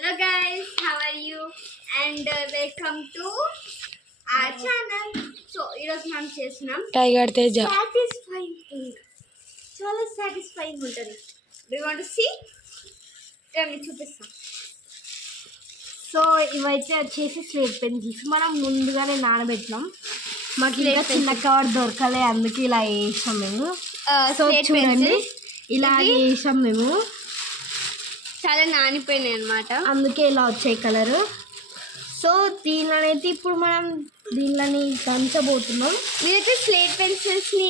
Hello guys, how are you? And welcome to our channel. So ఈరోజు మనం చేస్తున్నాం tiger Teja satisfying thing. చాలా satisfying ఉంటుంది. We want to see? రండి చూపిస్తాం. సో ఇవైతే వచ్చేసి స్లేట్ పెన్సిల్స్ మనం ముందుగానే నానబెట్టినాం. మాకు ఇంకా చిన్న కవర్ దొరకలే, అందుకే ఇలా వేసాం మేము. సో చూడండి, ఇలా వేసాం మేము. చాలా నానిపోయినాయి అన్నమాట, అందుకే ఇలా వచ్చాయి కలరు. సో దీనిలోనైతే ఇప్పుడు మనం దీనిలోని దంచబోతున్నాం. మీరైతే స్లేట్ పెన్సిల్స్ని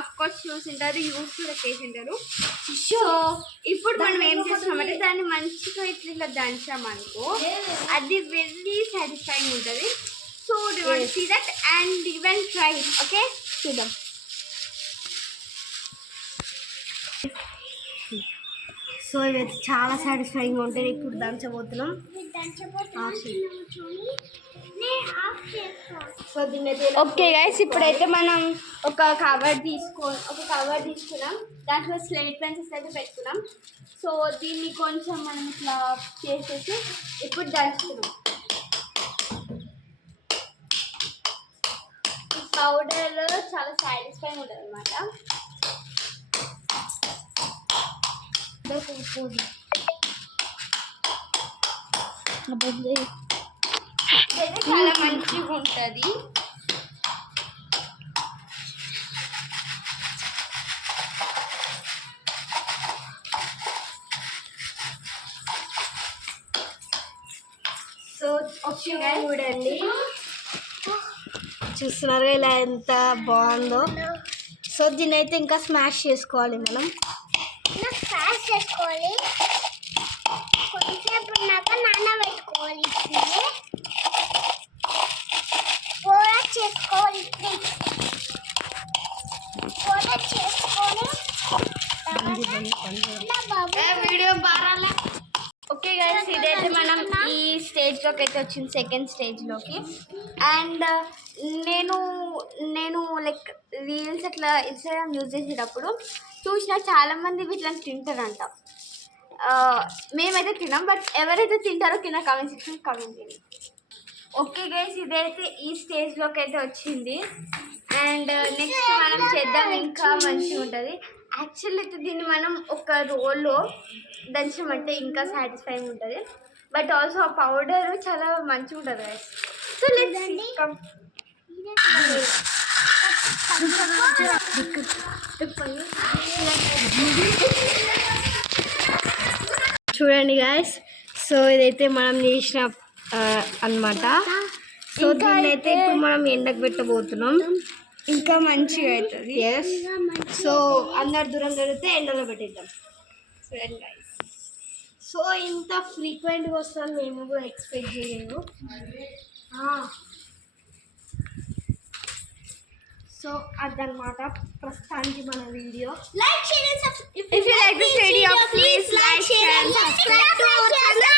అఫ్ కోర్స్ చూసింటారు, యూస్ కూడా చేసింటారు. సో ఇప్పుడు మనం ఏం చేస్తామంటే దాన్ని మంచిగా ఇట్లా దంచామనుకో అది వెరీ సాటిస్ఫైయింగ్ ఉంటుంది. So do want see that and even try it. Okay, చూద్దాం. సో ఇవైతే చాలా సాటిస్ఫైయింగ్ ఉంటుంది. ఇప్పుడు దంచబోతున్నాం. సో దీన్ని ఓకే గైస్, ఇప్పుడైతే మనం ఒక కవర్ తీసుకున్నాం. దాంట్లో స్లేట్ పెన్సిల్స్ అయితే పెట్టుకున్నాం. సో దీన్ని కొంచెం మనం ఇట్లా చేసేసి ఇప్పుడు దంచుకున్నాం. ఈ పౌడర్ చాలా సాటిస్ఫైయింగ్ ఉంటుంది అన్నమాట. చాలా మంచిగా ఉంటుంది. సో చూడండి, చూస్తున్నారు ఇలా ఎంత బాగుందో. సో దీన్ని అయితే ఇంకా స్మాష్ చేసుకోవాలి మనం. స్మాష్ చేసుకోవాలి, కొంచెంసేపు ఉన్నాక నానబెట్టుకోవాలి. కూర చేసుకోవాలి, కూర చేసుకొని వీడియో బాగా. ఓకే గైస్, ఇదైతే మనం ఈ స్టేజ్లోకి అయితే వచ్చింది, సెకండ్ స్టేజ్లోకి. అండ్ నేను లైక్ రీల్స్ అట్లా ఇన్స్టాగ్రామ్ యూజ్ చేసేటప్పుడు చూసిన చాలామంది వీటిని తింటారంట. మేమైతే తిన్నాం, బట్ ఎవరైతే తింటారో కింద కామెంట్ సెక్షన్ కామెంట్ చేయండి. ఓకే గైస్, ఇదైతే ఈ స్టేజ్లోకి అయితే వచ్చింది. అండ్ నెక్స్ట్ మనం చేద్దాం, ఇంకా మంచిగా ఉంటుంది. యాక్చువల్లీ అయితే దీన్ని మనం ఒక రోల్లో దంచమంటే ఇంకా సాటిస్ఫైయింగ్ ఉంటుంది. బట్ ఆల్సో ఆ పౌడర్ చాలా మంచిగా ఉంటుంది గైస్. So let's come. చూడండి గాయస్, సో ఇదైతే మనం చేసిన అన్నమాట. సో దీన్ని అయితే ఇప్పుడు మనం ఎండకు పెట్టబోతున్నాం. ఇంకా మంచిగా అవుతుంది. ఎస్, సో అందరు దూరం జరిగితే ఎండలో పెట్టేద్దాం. చూడండి గైస్, సో ఇంత ఫ్రీక్వెంట్గా వస్తాను మేము కూడా ఎక్స్పెక్ట్ చేయలేదు. సో అదనమాట ప్రస్తుతానికి మన వీడియో. లైక్ చేయండి, if you like this video, please like, share and subscribe to our channel.